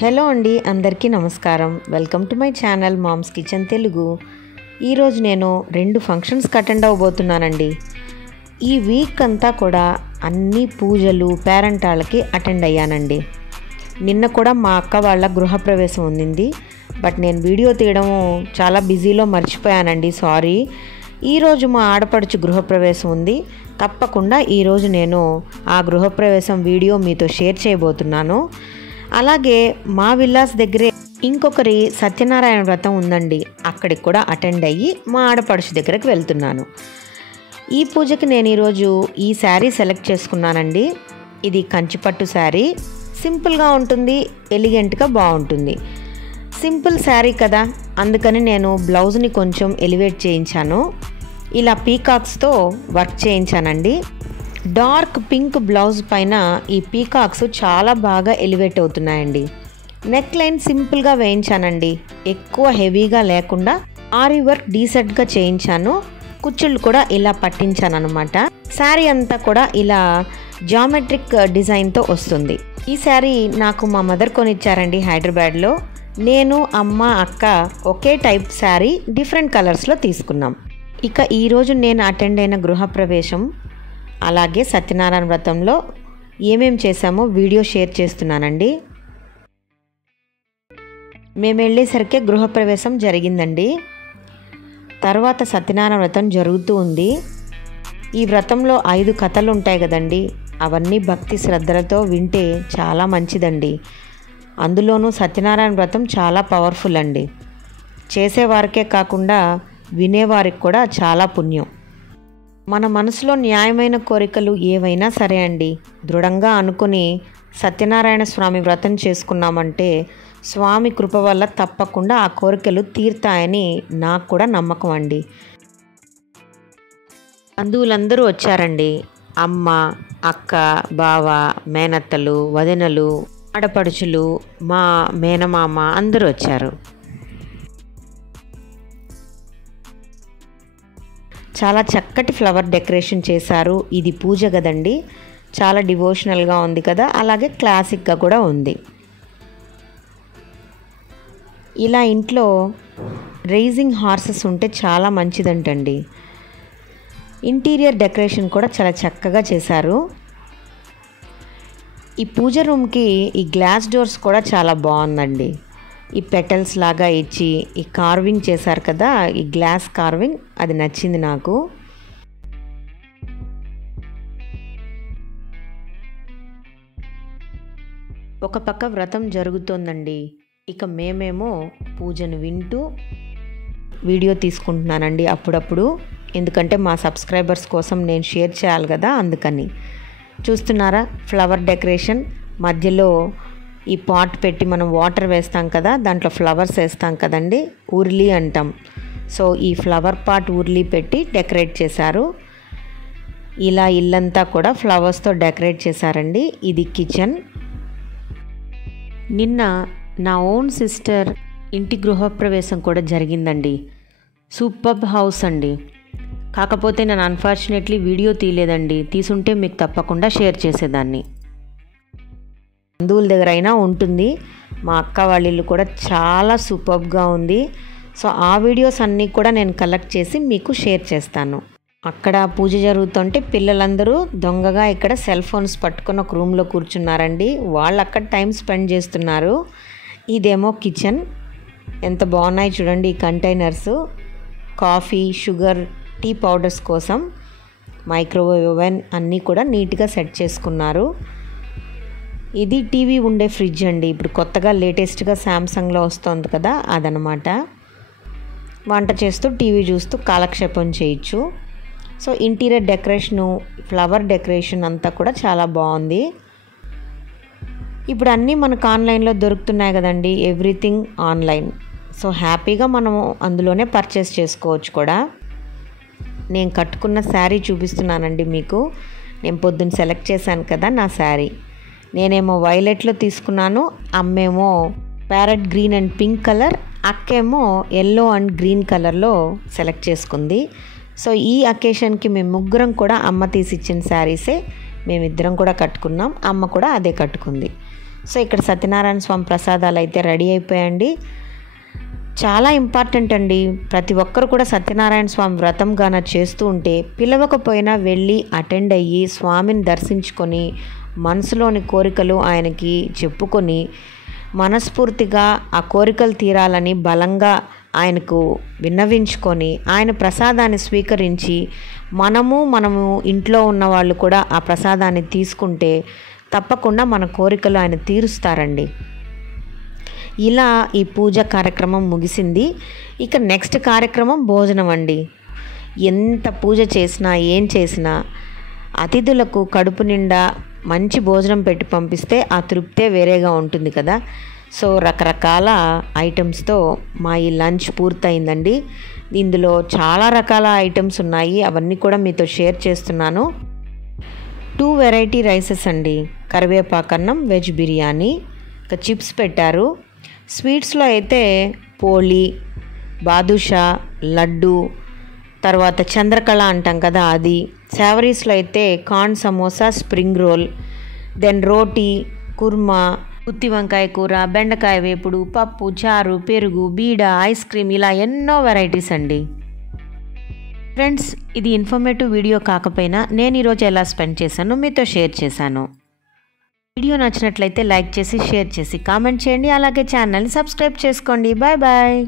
Hello అండి, అందరికీ నమస్కారం. Welcome to my channel mom's kitchen Telugu. ఈరోజు నేను 2 ఫంక్షన్స్కి అటెండ్ అవ్వబోతున్నానండి. ఈ వీక్ అంతా కూడా అన్ని పూజలు పేరెంటాళ్ళకి అటెండ్ అయ్యానండి. నిన్న కూడా మా అక్క వాళ్ళ గృహప్రవేశం ఉంది. బట్ నేను వీడియో తీయడం చాలా బిజీలో మర్చిపోయానండి, సారీ. ఈరోజు మా ఆడపడుచు గృహప్రవేశం ఉంది. తప్పకుండా ఈరోజు నేను ఆ గృహప్రవేశం వీడియో మీతో షేర్ చేయబోతున్నాను. అలాగే మా విల్లాస్ దగ్గరే ఇంకొకరి సత్యనారాయణ వ్రతం ఉందండి. అక్కడికి కూడా అటెండ్ అయ్యి మా ఆడపడుచు దగ్గరికి వెళ్తున్నాను. ఈ పూజకి నేను ఈరోజు ఈ శారీ సెలెక్ట్ చేసుకున్నానండి. ఇది కంచిపట్టు శారీ. సింపుల్గా ఉంటుంది, ఎలిగెంట్గా బాగుంటుంది. సింపుల్ శారీ కదా, అందుకని నేను బ్లౌజ్ని కొంచెం ఎలివేట్ చేయించాను. ఇలా పీకాక్స్తో వర్క్ చేయించానండి. డార్క్ పింక్ బ్లౌజ్ పైన ఈ పీకాక్స్ చాలా బాగా ఎలివేట్ అవుతున్నాయండి. నెక్ లైన్ సింపుల్గా వేయించానండి, ఎక్కువ హెవీగా లేకుండా ఆరి వర్క్ డీసెంట్గా చేయించాను. కుచ్చుళ్ళు కూడా ఇలా పట్టించాను అనమాట. శారీ అంతా కూడా ఇలా జామెట్రిక్ డిజైన్తో వస్తుంది. ఈ శారీ నాకు మా మదర్ కొనిచ్చారండి హైదరాబాద్లో. నేను, అమ్మ, అక్క ఒకే టైప్ శారీ డిఫరెంట్ కలర్స్లో తీసుకున్నాం. ఇక ఈరోజు నేను అటెండ్ అయిన గృహప్రవేశం అలాగే సత్యనారాయణ వ్రతంలో ఏమేం చేశామో వీడియో షేర్ చేస్తున్నానండి. మేము వెళ్ళేసరికి గృహప్రవేశం జరిగిందండి. తర్వాత సత్యనారాయణ వ్రతం జరుగుతూ ఉంది. ఈ వ్రతంలో 5 కథలు ఉంటాయి కదండి, అవన్నీ భక్తి శ్రద్ధలతో వింటే చాలా మంచిదండి. అందులోనూ సత్యనారాయణ వ్రతం చాలా పవర్ఫుల్ అండి. చేసేవారికే కాకుండా వినేవారికి కూడా చాలా పుణ్యం. మన మనసులో న్యాయమైన కోరికలు ఏవైనా సరే అండి, దృఢంగా అనుకుని సత్యనారాయణ స్వామి వ్రతం చేసుకున్నామంటే స్వామి కృప వల్ల తప్పకుండా ఆ కోరికలు తీరుతాయని నాకు కూడా నమ్మకం అండి. బంధువులందరూ వచ్చారండి. అమ్మ, అక్క, బావ, మేనత్తలు, వదినలు, ఆడపడుచులు, మా మేనమామ అందరూ వచ్చారు. చాలా చక్కటి ఫ్లవర్ డెకరేషన్ చేశారు. ఇది పూజ కదండి, చాలా డివోషనల్గా ఉంది కదా, అలాగే క్లాసిక్గా కూడా ఉంది. ఇలా ఇంట్లో రైజింగ్ హార్సెస్ ఉంటే చాలా మంచిదంటండి. ఇంటీరియర్ డెకరేషన్ కూడా చాలా చక్కగా చేశారు. ఈ పూజ రూమ్కి ఈ గ్లాస్ డోర్స్ కూడా చాలా బాగుందండి. ఈ పెటల్స్ లాగా ఇచ్చి ఈ కార్వింగ్ చేశారు కదా, ఈ గ్లాస్ కార్వింగ్, అది నచ్చింది నాకు. ఒక పక్క వ్రతం జరుగుతోందండి. ఇక మేమేమో పూజను వింటూ వీడియో తీసుకుంటున్నానండి అప్పుడప్పుడు. ఎందుకంటే మా సబ్స్క్రైబర్స్ కోసం నేను షేర్ చేయాలి కదా, అందుకని. చూస్తున్నారా ఫ్లవర్ డెకరేషన్ మధ్యలో ఈ పాట్ పెట్టి మనం వాటర్ వేస్తాం కదా, దాంట్లో ఫ్లవర్స్ వేస్తాం కదండి, ఉర్లీ అంటాం. సో ఈ ఫ్లవర్ పాట్ ఉర్లీ పెట్టి డెకరేట్ చేశారు. ఇలా ఇల్లంతా కూడా ఫ్లవర్స్తో డెకరేట్ చేశారండి. ఇది కిచెన్. నిన్న నా ఓన్ సిస్టర్ ఇంటి గృహప్రవేశం కూడా జరిగిందండి. సూపర్బ్ హౌస్ అండి. కాకపోతే నేను అన్ఫార్చునేట్లీ వీడియో తీయలేదండి. తీసుంటే మీకు తప్పకుండా షేర్ చేసేదాన్ని. బంధువుల దగ్గర అయినా ఉంటుంది. మా అక్క వాళ్ళ ఇల్లు కూడా చాలా సూపర్బ్గా ఉంది. సో ఆ వీడియోస్ అన్నీ కూడా నేను కలెక్ట్ చేసి మీకు షేర్ చేస్తాను. అక్కడ పూజ జరుగుతుంటే పిల్లలందరూ దొంగగా ఇక్కడ సెల్ ఫోన్స్ పట్టుకొని ఒక రూమ్లో కూర్చున్నారండి. వాళ్ళు అక్కడ టైం స్పెండ్ చేస్తున్నారు. ఇదేమో కిచెన్. ఎంత బాగున్నాయి చూడండి ఈ containers. Coffee, sugar, tea powders కోసం మైక్రోవేవ్ ఓవెన్ అన్నీ కూడా నీట్గా సెట్ చేసుకున్నారు. ఇది టీవీ ఉండే ఫ్రిడ్జ్ అండి. ఇప్పుడు కొత్తగా లేటెస్ట్గా శాంసంగ్లో వస్తుంది కదా, అదనమాట. వంట చేస్తూ టీవీ చూస్తూ కాలక్షేపం చేయొచ్చు. So interior decoration, flower decoration అంతా కూడా చాలా బాగుంది. ఇప్పుడు అన్నీ మనకు ఆన్లైన్లో దొరుకుతున్నాయి కదండి, ఎవ్రీథింగ్ ఆన్లైన్. సో హ్యాపీగా మనము అందులోనే పర్చేస్ చేసుకోవచ్చు కూడా. నేను కట్టుకున్న శారీ చూపిస్తున్నానండి మీకు. నేను పొద్దున్న సెలెక్ట్ చేశాను కదా నా శారీ. నేనేమో వైలెట్లో తీసుకున్నాను, అమ్మేమో parrot green and pink colour, అక్కేమో ఎల్లో అండ్ గ్రీన్ కలర్లో సెలెక్ట్ చేసుకుంది. సో ఈ అకేషన్కి మేము ముగ్గురం కూడా అమ్మ తీసిచ్చిన శారీసే మేమిద్దరం కూడా కట్టుకున్నాం. అమ్మ కూడా అదే కట్టుకుంది. సో ఇక్కడ సత్యనారాయణ స్వామి ప్రసాదాలు అయితే రెడీ అయిపోయాయండి. చాలా ఇంపార్టెంట్ అండి. ప్రతి ఒక్కరు కూడా సత్యనారాయణ స్వామి వ్రతం గాన చేస్తూ ఉంటే పిలవకపోయినా వెళ్ళి అటెండ్ అయ్యి స్వామిని దర్శించుకొని మనసులోని కోరికలు ఆయనకి చెప్పుకొని మనస్ఫూర్తిగా ఆ కోరికలు తీరాలని బలంగా ఆయనకు విన్నవించుకొని ఆయన ప్రసాదాన్ని స్వీకరించి మనము ఇంట్లో ఉన్న వాళ్ళు కూడా ఆ ప్రసాదాన్ని తీసుకుంటే తప్పకుండా మన కోరికలు ఆయన తీరుస్తారండి. ఇలా ఈ పూజ కార్యక్రమం ముగిసింది. ఇక నెక్స్ట్ కార్యక్రమం భోజనం అండి. ఎంత పూజ చేసినా ఏం చేసినా అతిథులకు కడుపు నిండా మంచి భోజనం పెట్టి పంపిస్తే ఆ తృప్తే వేరేగా ఉంటుంది కదా. సో రకరకాల ఐటమ్స్తో మా ఈ లంచ్ పూర్తయిందండి. ఇందులో చాలా రకాల ఐటమ్స్ ఉన్నాయి, అవన్నీ కూడా మీతో షేర్ చేస్తున్నాను. 2 వెరైటీ రైసెస్ అండి. కరివేపాకన్నం, వెజ్ బిర్యానీ, ఇంకా చిప్స్ పెట్టారు. స్వీట్స్లో అయితే పోలి, బాదుషా, లడ్డు, తర్వాత చంద్రకళ అంటాం కదా అది. సేవరీస్లో అయితే corn samosa, spring roll, then రోటీ, కుర్మా, గుత్తి వంకాయ కూర, బెండకాయ వేపుడు, పప్పు, చారు, పెరుగు, బీడ, ఐస్ క్రీమ్, ఇలా ఎన్నో వెరైటీస్ అండి. ఫ్రెండ్స్, ఇది ఇన్ఫర్మేటివ్ వీడియో కాకపోయినా నేను ఈరోజు ఎలా స్పెండ్ చేశానో మీతో షేర్ చేశాను. వీడియో నచ్చినట్లయితే లైక్ చేసి, షేర్ చేసి, కామెంట్ చేయండి. అలాగే ఛానల్ని సబ్స్క్రైబ్ చేసుకోండి. Bye bye.